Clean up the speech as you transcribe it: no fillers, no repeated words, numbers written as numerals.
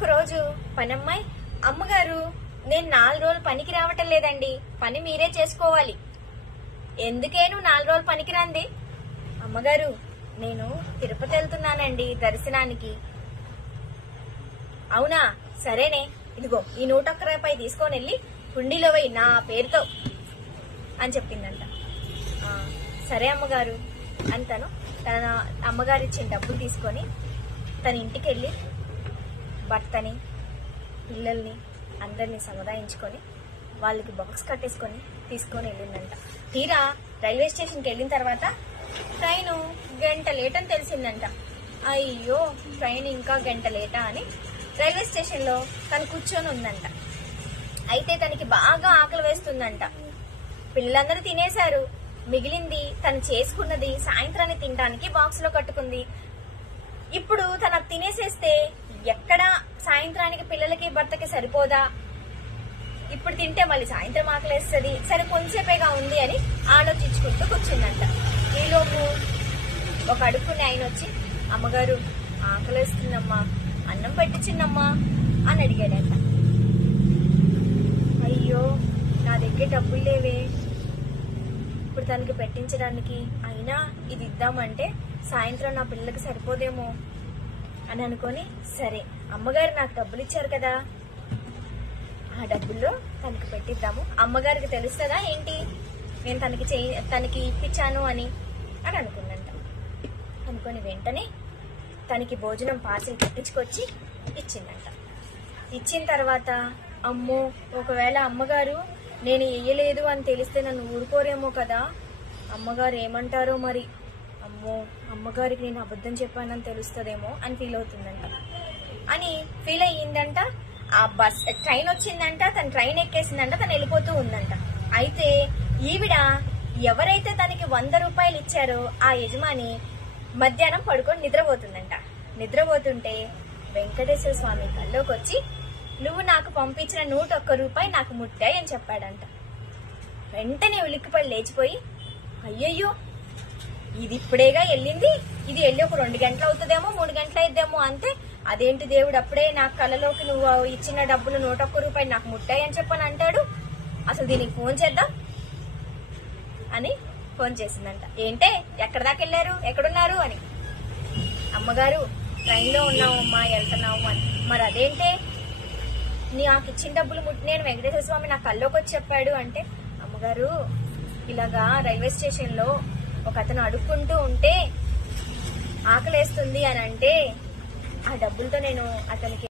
ఒకరోజు పనమ్మాయి, అమ్మగారు నేను 4 రోజులు పనికి రావటం లేదండి, పని మీరే చేసుకోవాలి. ఎందుకే నువ్వు 4 రోజులు పనికి రాంది? అమ్మగారు నేను తిరుపతి వెళ్తున్నానండి దర్శనానికి. అవునా, సరేనే, ఇదిగో ఈ 101 రూపాయి తీసుకొని వెళ్ళి హుండీలో వేయి నా పేరుతో అని చెప్పిందంట. సరే అమ్మగారు అని తన అమ్మగారు ఇచ్చిన డబ్బులు తీసుకొని తన ఇంటికి వెళ్ళి భర్తని పిల్లల్ని అందరినీ సముదాయించుకొని వాళ్ళకి బాక్స్ కట్టేసుకొని తీసుకొని వెళ్ళిందంట. తీరా రైల్వే స్టేషన్కి వెళ్ళిన తర్వాత ట్రైను గంట లేట్ అని తెలిసిందంట. అయ్యో ట్రైన్ ఇంకా గంట లేటా అని రైల్వే స్టేషన్ లో తను కూర్చొని ఉందంట. అయితే తనకి బాగా ఆకలి వేస్తుందంట. పిల్లలందరూ తినేశారు, మిగిలింది తను చేసుకున్నది సాయంత్రాన్ని తినడానికి బాక్స్ లో కట్టుకుంది. ఇప్పుడు తను తినేసేస్తే ఎక్కడ సాయంత్రానికి పిల్లలకి భర్తకి సరిపోదా, ఇప్పుడు తింటే మళ్ళీ సాయంత్రం ఆకలేస్తుంది, సరే కొంచెంసేపేగా ఉంది అని ఆలోచించుకుంటూ కూర్చుందంట. ఈలోపు ఒక అడుక్కుని ఆయన వచ్చి, అమ్మగారు ఆకలేస్తుందమ్మా, అన్నం పెట్టించిందమ్మా అని అడిగాడంట. అయ్యో నా దగ్గర డబ్బులు లేవే ఇప్పుడు తనకి పెట్టించడానికి, అయినా ఇది ఇద్దామంటే సాయంత్రం నా పిల్లలకి సరిపోదేమో అని అనుకొని, సరే అమ్మగారు నాకు డబ్బులు ఇచ్చారు కదా, ఆ డబ్బుల్లో తనకి పెట్టిద్దాము, అమ్మగారికి తెలుస్తుందా ఏంటి నేను తనకి ఇప్పించాను అని అనుకుందంట. అనుకొని వెంటనే తనకి భోజనం పార్సిల్ కట్టించుకొచ్చి ఇచ్చిందంట. ఇచ్చిన తర్వాత అమ్మో ఒకవేళ అమ్మగారు నేను వేయలేదు అని తెలిస్తే నన్ను ఊరుకోరేమో కదా, అమ్మగారు ఏమంటారో మరి, అమ్మో అమ్మగారికి నేను అబద్ధం చెప్పానని తెలుస్తుందేమో అని ఫీల్ అవుతుందంట. అని ఫీల్ అయ్యిందంట. ఆ ట్రైన్ వచ్చిందంట, తను ట్రైన్ ఎక్కేసిందంట, తను వెళ్ళిపోతూ ఉందంట. అయితే ఈవిడ ఎవరైతే తనకి 100 రూపాయలు ఇచ్చారో ఆ యజమాని మధ్యాహ్నం పడుకొని నిద్రపోతుందంట. నిద్రపోతుంటే వెంకటేశ్వర స్వామి కల్లోకి వచ్చి, నువ్వు నాకు పంపించిన 101 రూపాయి నాకు ముట్టాయి అని చెప్పాడంట. వెంటనే ఉలిక్కిపడి లేచిపోయి, అయ్యయ్యో ఇది ఇప్పుడేగా వెళ్ళింది, ఇది వెళ్ళి ఒక 2 గంటలు అవుతుందేమో 3 గంటలు అయిద్దేమో అంతే, అదేంటి దేవుడు అప్పుడే నాకు కళ్ళలోకి నువ్వు ఇచ్చిన డబ్బులు 101 రూపాయి నాకు ముట్టాయి అని చెప్పని అంటాడు, అసలు దీనికి ఫోన్ చేద్దాం అని ఫోన్ చేసిందంట. ఏంటే ఎక్కడ దాకా వెళ్ళారు, ఎక్కడున్నారు అని. అమ్మగారు ట్రైన్ లో ఉన్నామమ్మా, వెళ్తున్నాము అని. మరి అదేంటే నాకు ఇచ్చిన డబ్బులు నేను వెంకటేశ్వర స్వామి నా కల్లోకి వచ్చి చెప్పాడు అంటే, అమ్మగారు ఇలాగా రైల్వే స్టేషన్ లో ఒక అతను అడుక్కుంటూ ఉంటే ఆకలేస్తుంది అని అంటే ఆ డబ్బులతో నేను అతనికి